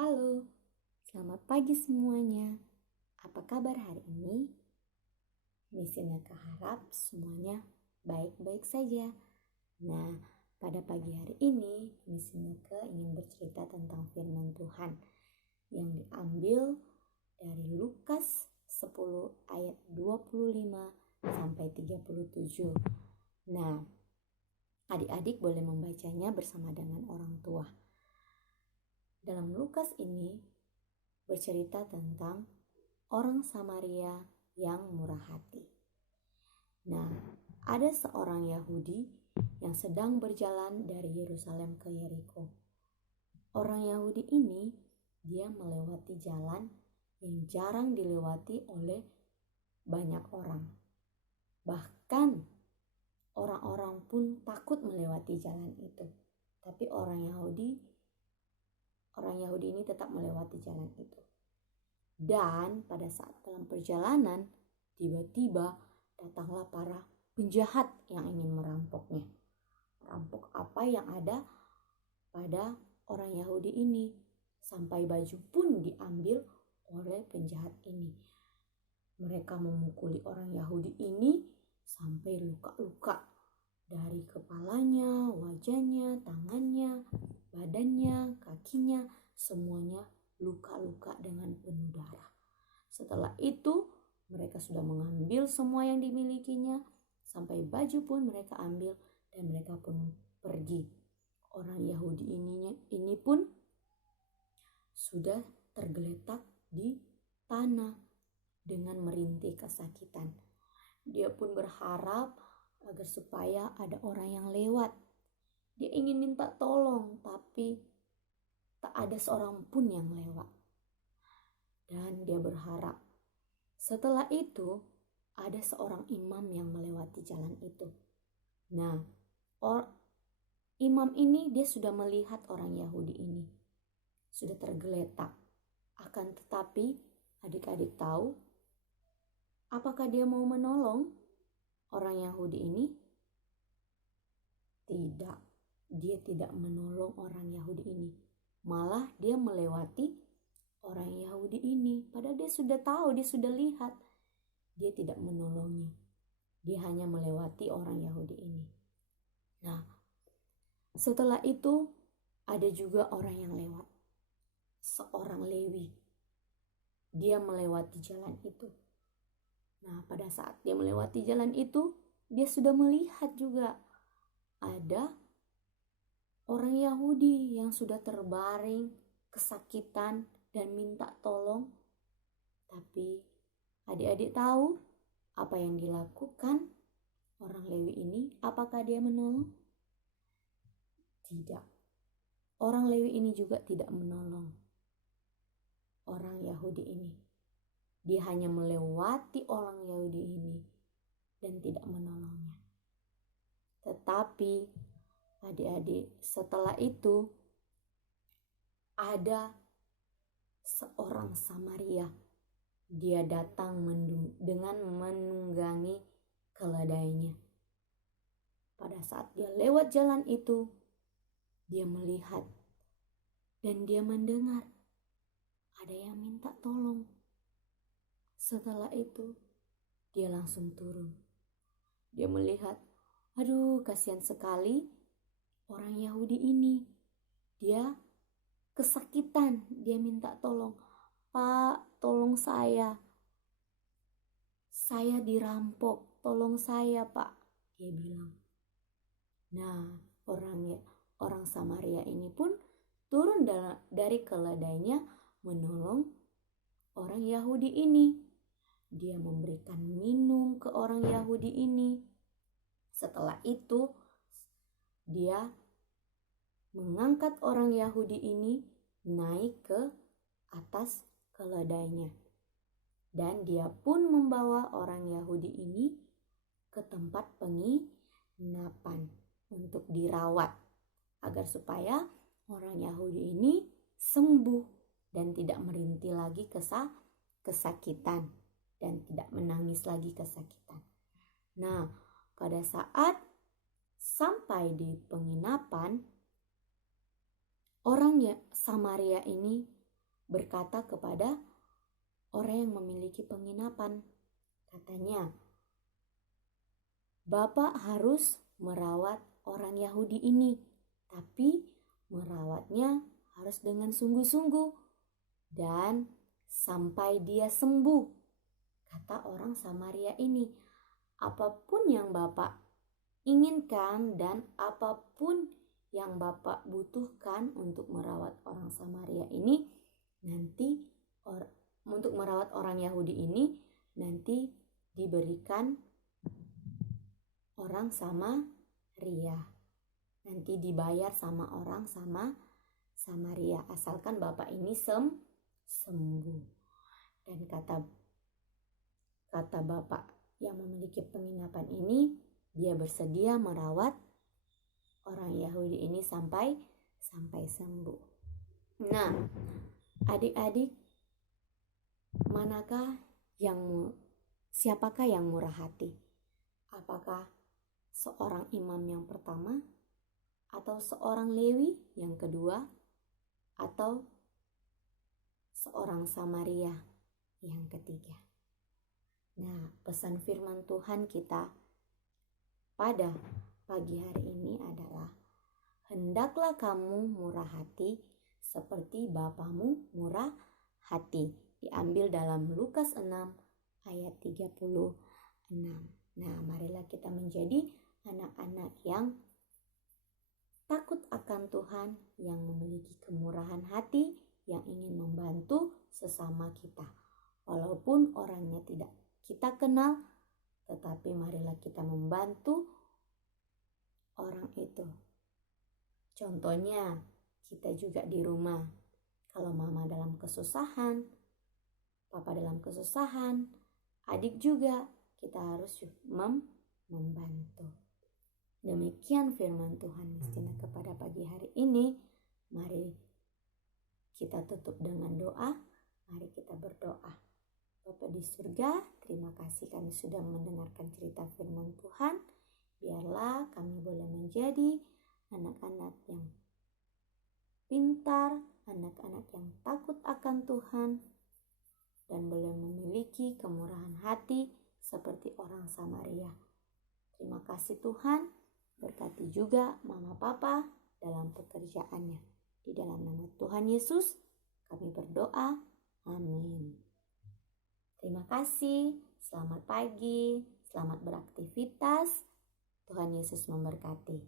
Halo, selamat pagi semuanya. Apa kabar hari ini? Misi Neka harap semuanya baik-baik saja. Nah, pada pagi hari ini, Misi Neka ingin bercerita tentang firman Tuhan yang diambil dari Lukas 10 ayat 25 sampai 37. Nah, adik-adik boleh membacanya bersama dengan orang tua. Dalam Lukas ini bercerita tentang orang Samaria yang murah hati. Nah, ada seorang Yahudi yang sedang berjalan dari Yerusalem ke Yeriko. Orang Yahudi ini, dia melewati jalan yang jarang dilewati oleh banyak orang. Bahkan orang-orang pun takut melewati jalan itu. Tapi orang Yahudi ini tetap melewati jalan itu. Dan pada saat dalam perjalanan, tiba-tiba datanglah para penjahat yang ingin merampoknya. Merampok apa yang ada pada orang Yahudi ini. Sampai baju pun diambil oleh penjahat ini. Mereka memukuli orang Yahudi ini sampai luka-luka. Dari kepalanya, wajahnya, tangannya, badannya, kakinya, semuanya luka-luka dengan penuh darah. Setelah itu mereka sudah mengambil semua yang dimilikinya, sampai baju pun mereka ambil dan mereka pun pergi. Orang Yahudi ini pun sudah tergeletak di tanah dengan merintih kesakitan. Dia pun berharap agar supaya ada orang yang lewat. Dia ingin minta tolong, tapi tak ada seorang pun yang lewat. Dan dia berharap. Setelah itu, ada seorang imam yang melewati jalan itu. Nah, imam ini dia sudah melihat orang Yahudi ini. Sudah tergeletak. Akan tetapi, adik-adik tahu, apakah dia mau menolong orang Yahudi ini? Tidak. Dia tidak menolong orang Yahudi ini. Malah dia melewati orang Yahudi ini. Padahal dia sudah tahu, dia sudah lihat. Dia tidak menolongnya. Dia hanya melewati orang Yahudi ini. Nah, setelah itu ada juga orang yang lewat. Seorang Lewi. Dia melewati jalan itu. Nah, pada saat dia melewati jalan itu, dia sudah melihat juga ada orang Yahudi yang sudah terbaring, kesakitan dan minta tolong. Tapi adik-adik tahu apa yang dilakukan orang Lewi ini? Apakah dia menolong? Tidak. Orang Lewi ini juga tidak menolong orang Yahudi ini. Dia hanya melewati orang Yahudi ini dan tidak menolongnya. Tetapi adik-adik, setelah itu ada seorang Samaria. Dia datang dengan menunggangi keledainya. Pada saat dia lewat jalan itu, dia melihat dan dia mendengar ada yang minta tolong. Setelah itu, dia langsung turun. Dia melihat, aduh kasihan sekali orang Yahudi ini. Dia kesakitan, dia minta tolong. Pak, tolong saya. Saya dirampok, tolong saya Pak, dia bilang. Nah, orang Samaria ini pun turun dari keledainya menolong orang Yahudi ini. Dia memberikan minum ke orang Yahudi ini. Setelah itu, dia mengangkat orang Yahudi ini naik ke atas keledainya. Dan dia pun membawa orang Yahudi ini ke tempat penginapan untuk dirawat. Agar supaya orang Yahudi ini sembuh dan tidak merintih lagi kesakitan. Dan tidak menangis lagi kesakitan. Nah, pada saat sampai di penginapan, orang Samaria ini berkata kepada orang yang memiliki penginapan. Katanya, Bapak harus merawat orang Yahudi ini, tapi merawatnya harus dengan sungguh-sungguh dan sampai dia sembuh. Kata orang Samaria ini, apapun yang Bapak inginkan dan apapun yang Bapak butuhkan untuk merawat orang Samaria ini, nanti untuk merawat orang Yahudi ini nanti diberikan orang Samaria. Nanti dibayar sama orang Samaria asalkan Bapak ini sembuh. Dan kata Bapak yang memiliki penginapan ini, dia bersedia merawat orang Yahudi ini sampai sembuh. Nah, adik-adik, siapakah yang murah hati? Apakah seorang imam yang pertama, atau seorang Lewi yang kedua, atau seorang Samaria yang ketiga? Nah, pesan firman Tuhan kita pada pagi hari ini adalah, hendaklah kamu murah hati seperti Bapamu murah hati. Diambil dalam Lukas 6 ayat 36. Nah, marilah kita menjadi anak-anak yang takut akan Tuhan, yang memiliki kemurahan hati, yang ingin membantu sesama kita. Walaupun orangnya tidak kita kenal, tetapi marilah kita membantu orang itu. Contohnya, kita juga di rumah. Kalau mama dalam kesusahan, papa dalam kesusahan, adik juga, kita harus membantu. Demikian firman Tuhan mestinya kepada pagi hari ini. Mari kita tutup dengan doa. Mari kita berdoa. Bapa di surga, terima kasih kami sudah mendengarkan cerita firman Tuhan. Biarlah kami boleh menjadi anak-anak yang pintar, anak-anak yang takut akan Tuhan, dan boleh memiliki kemurahan hati seperti orang Samaria. Terima kasih Tuhan, berkati juga mama papa dalam pekerjaannya. Di dalam nama Tuhan Yesus kami berdoa, amin. Terima kasih, selamat pagi, selamat beraktivitas. Tuhan Yesus memberkati.